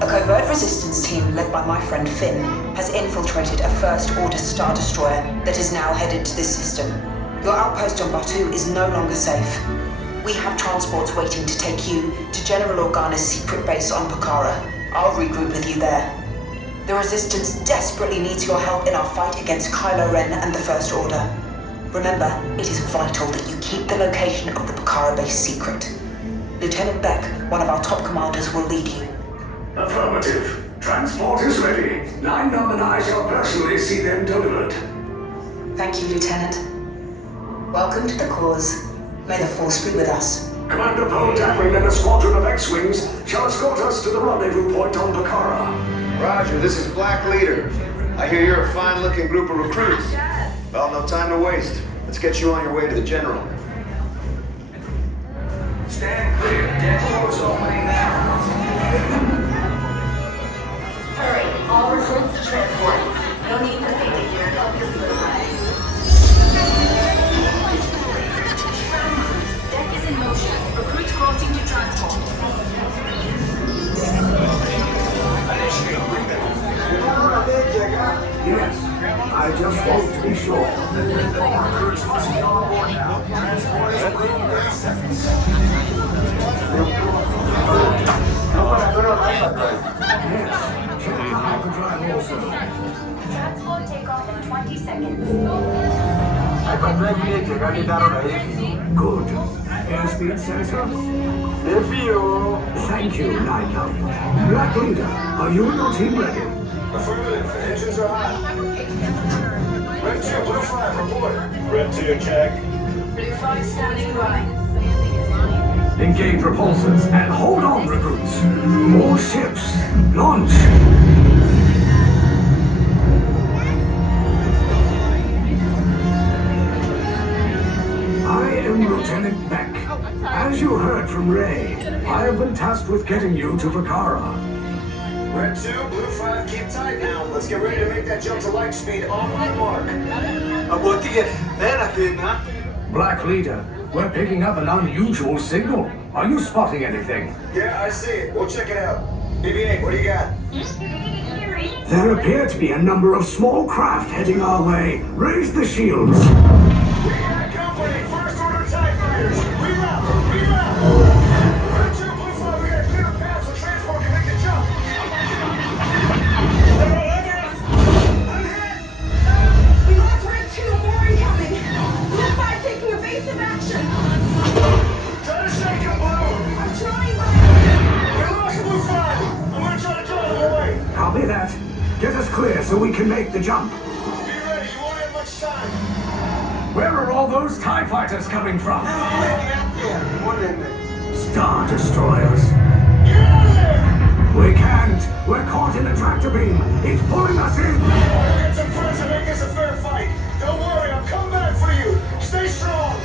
A covert resistance team led by my friend Finn has infiltrated a First Order Star Destroyer that is now headed to this system. Your outpost on Batuu is no longer safe. We have transports waiting to take you to General Organa's secret base on Pokhara. I'll regroup with you there. The Resistance desperately needs your help in our fight against Kylo Ren and the First Order. Remember, it is vital that you keep the location of the Pokhara base secret. Lieutenant Beck, one of our top commanders, will lead you. Affirmative. Transport is ready. 9 Num and I shall personally see them delivered. Thank you, Lieutenant. Welcome to the cause. May the Force be with us. Commander Poe Dameron and a squadron of X-Wings shall escort us to the rendezvous point on Pokhara. Roger, this is Black Leader. I hear you're a fine-looking group of recruits. Well, no time to waste. Let's get you on your way to the General. Stand clear. Deck doors opening now. Hurry, all recruits to transport. No need for safety gear. Help you smooth. Deck is in motion. Recruits crossing to transport. Yes, I just want to be sure. All recruits must be on board now. Transport is waiting in seconds. Yes, check the hyperdrive also. Transport takeoff in 20 seconds. Good. Airspeed sensor? Thank you, 9 Num. Black Leader, are you and your team ready? Affirmative. The engines are hot. Red 2, Blue 5, report. Red 2, check. Blue 5 standing by. Engage repulsors and hold on, recruits. More ships. Launch. I am Lieutenant Beck. As you heard from Rey, I have been tasked with getting you to Pokhara. Red 2, Blue 5, keep tight now. Let's get ready to make that jump to light speed on my mark. Black Leader, we're picking up an unusual signal. Are you spotting anything? Yeah, I see it. We'll check it out. BB-8, what do you got? There appear to be a number of small craft heading our way. Raise the shields. We got company. First Order TIE fighters. Reroute. Red 2, Blue 5, we got a clear path so transport can make the jump. I'm hit! We lost Red 2, more incoming! Blue 5 taking evasive action! Try to shake him, Blue. I'm trying, We lost Blue 5. I'm gonna try to drive him away. Copy that. Get us clear so we can make the jump. Be ready. You won't have much time. Where are all those TIE fighters coming from? Star Destroyers. Get out of there! We can't. We're caught in a tractor beam. It's pulling us in. We'll get some friends and make this a fair fight. Don't worry, I'll come back for you. Stay strong.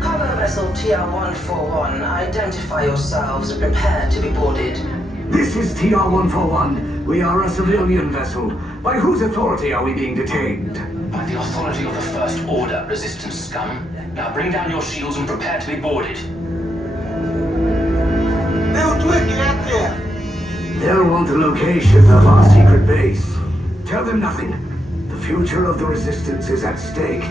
Cargo vessel TR-141, identify yourselves and prepare to be boarded. This is TR-141. We are a civilian vessel. By whose authority are we being detained? By the authority of the First Order, Resistance scum. Now bring down your shields and prepare to be boarded. They'll want the location of our secret base. Tell them nothing. The future of the Resistance is at stake.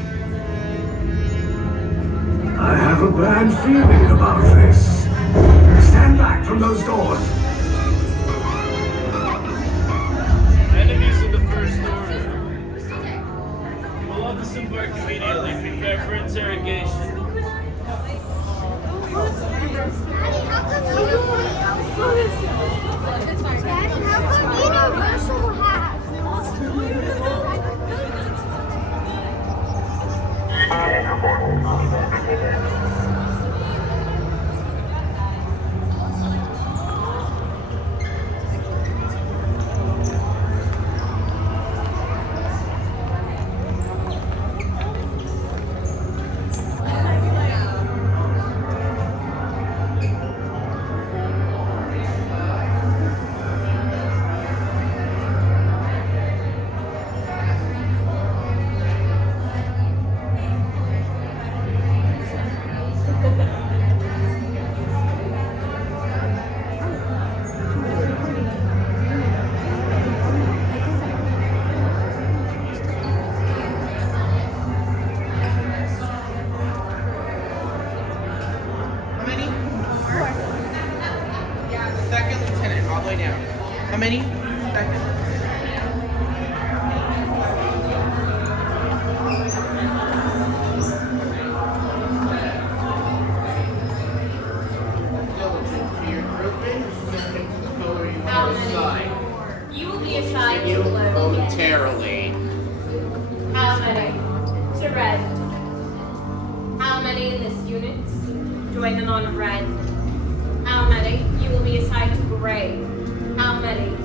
I have a bad feeling about this. Stand back from those doors. Enemies of the First Order. We'll all disembark immediately. Prepare for interrogation. Daddy, how come Universal has? all the way down. How many? How many? You will be assigned to blue. Momentarily. How many? To red. How many in this unit? Join them on red. How many? You will be assigned to gray. How many?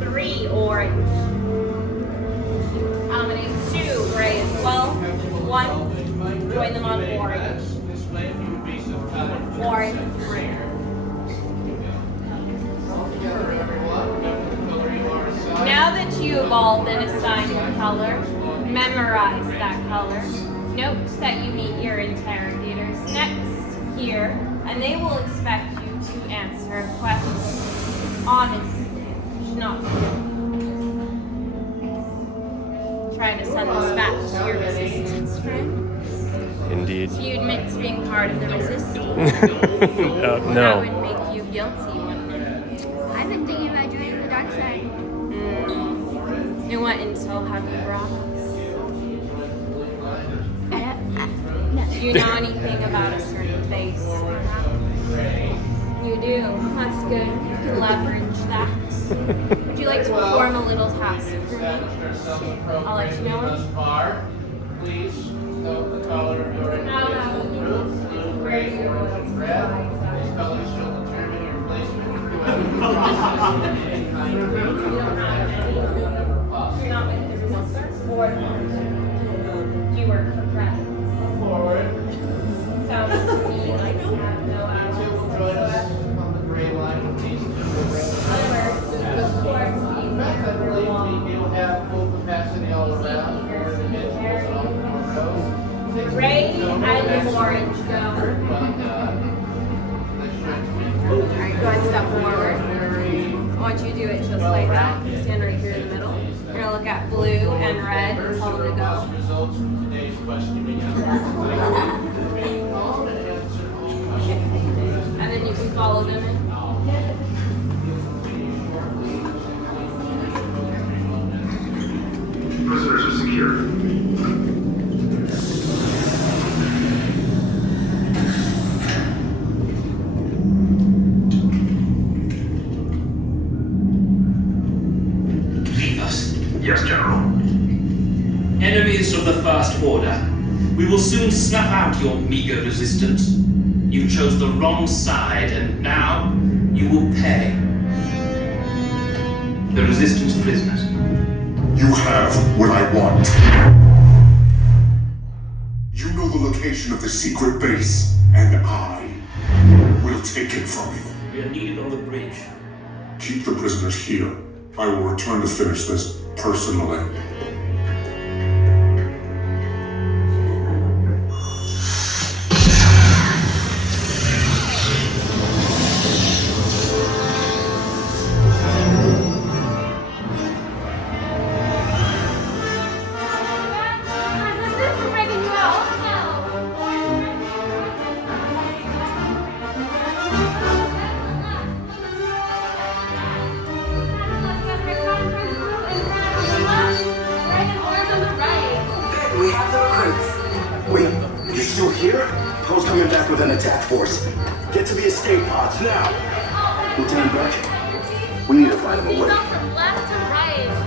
3 orange. How many? 2 gray as well. 1. Join them on orange. Orange. Now that you have all been assigned a color, memorize that color. Note that you meet your interrogators next here, and they will expect you to answer a question. Honest, should not be trying to send this back to your resistance friend. Indeed. Do you admit to being part of the resistance? No. That would make you guilty, wouldn't it? I've been thinking about joining the dark side. And what intel have you brought us? Do you know anything about a certain base? You do. That's good. You can leverage that. Would you like to perform a little task for me? I'll let you know. Please note the color of your Where are you? These colors shall determine your placement. You're not with the resistance or do you work for credit? Forward. Sounds to me like you have no hours whatsoever. On the gray line, please. Of course, being here for long. You have full capacity all around. Gray and orange go. Alright, go ahead, step forward. I want you to do it just like that. Stand right here in the middle. You're gonna look at blue and red and tell them to go. Results from today's questioning. And then you can follow them in. Prisoners are secure. Yes, General. Enemies of the First Order, we will soon snuff out your meager resistance. You chose the wrong side, and now you will pay. The Resistance prisoners. You have what I want. You know the location of the secret base, and I will take it from you. We are needed on the bridge. Keep the prisoners here. I will return to finish this personally. With an attack force. Get to the escape pods now. Lieutenant Beck, we need to find him a way.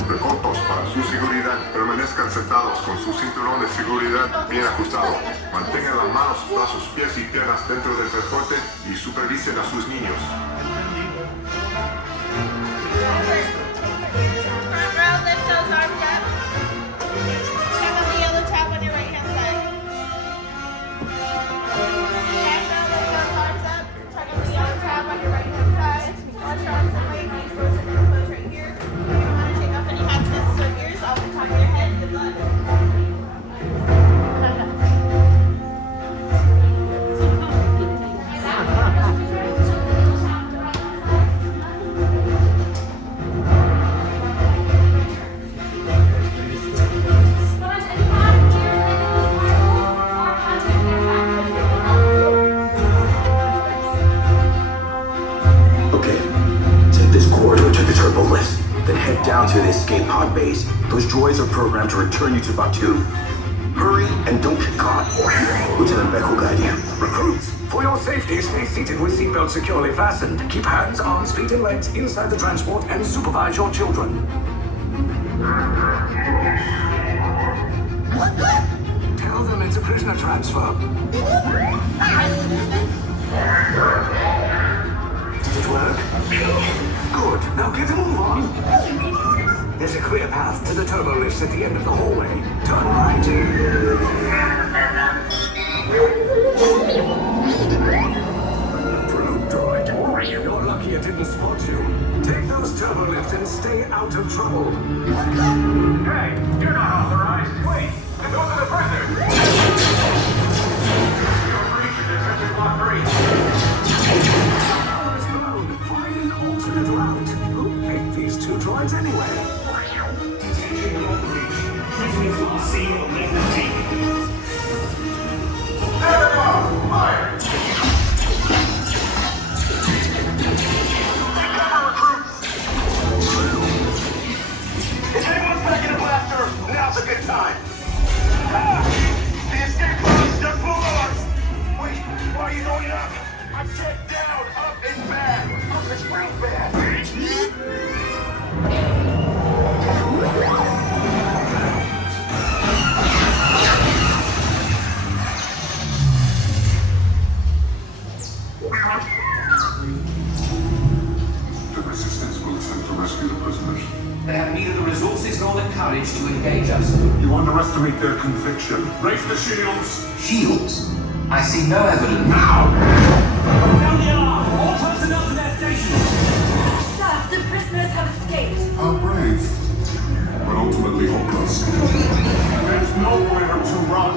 Recortos para su seguridad. Permanezcan sentados con su cinturón de seguridad bien ajustado. Mantengan las manos, brazos, pies y piernas dentro del transporte y supervisen a sus niños. Front row, lift those arms up. Check on the yellow tab on your right hand side. Back row, lift those arms up. Check on the yellow tab on your right hand side. Watch your arms and legs. These rows are going to close right here. You're going to want to take off any hats, vests, or ears off the top of your head. Good luck. onto the escape pod base. Those droids are programmed to return you to Batuu. Hurry and don't get caught. Lieutenant Beck will guide you. Recruits, for your safety, stay seated with seatbelts securely fastened. Keep hands, arms, feet, and legs inside the transport and supervise your children. Tell them it's a prisoner transfer. Did it work? Good. Now get a move on. There's a clear path to the turbo lifts at the end of the hallway. Turn right. Probe droid. You're lucky it didn't spot you. Take those turbo lifts and stay out of trouble. Hey, you're not authorized. Wait, those are the prisoners. You're breaching detention block 3. Find an alternate route. Who picked these two droids anyway? Detention block 3. Prisoners will see on level D. Everyone, fire! If anyone's packing a blaster, now's a good time. The escape pods just blew us. Wait, why are you going up? I said down, up is bad. Up is real bad. The Resistance will attempt to rescue the prisoners. They have neither the resources nor the courage to engage us. You underestimate their conviction. Raise the shields! Shields? I see no evidence. Now! Down the alarm! All personnel to their stations! Sir, the prisoners have escaped. How brave, but ultimately hopeless. There's nowhere to run.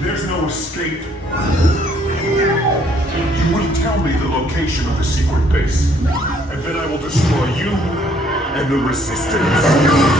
There's no escape. You will tell me the location of the secret base, and then I will destroy you and the Resistance.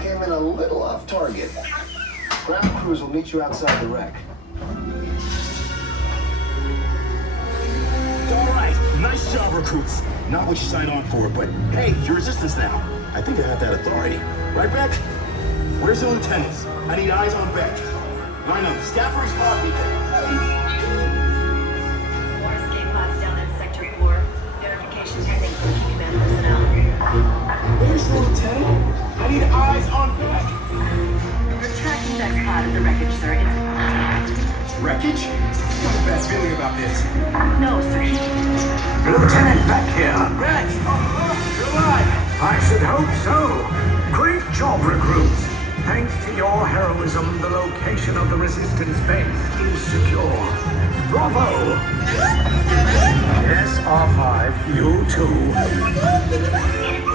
Came in a little off target. Ground crews will meet you outside the wreck. All right, nice job, recruits. Not what you signed on for, but hey, you're Resistance now. I think I have that authority. Right, Beck? Where's the lieutenants? I need eyes on Beck. Line up, Stafford's pod beacon. More escape pods down in Sector 4. Verification pending from key command personnel. Where's the lieutenant? I need eyes on Beck. The tracking Beck's pod at the wreckage, sir. It's Wreckage? I got a bad feeling about this. no, sir. Lieutenant Beck here. Beck! You're alive! I should hope so. Great job, recruits. Thanks to your heroism, the location of the Resistance base is secure. Bravo! Yes, R5, you too.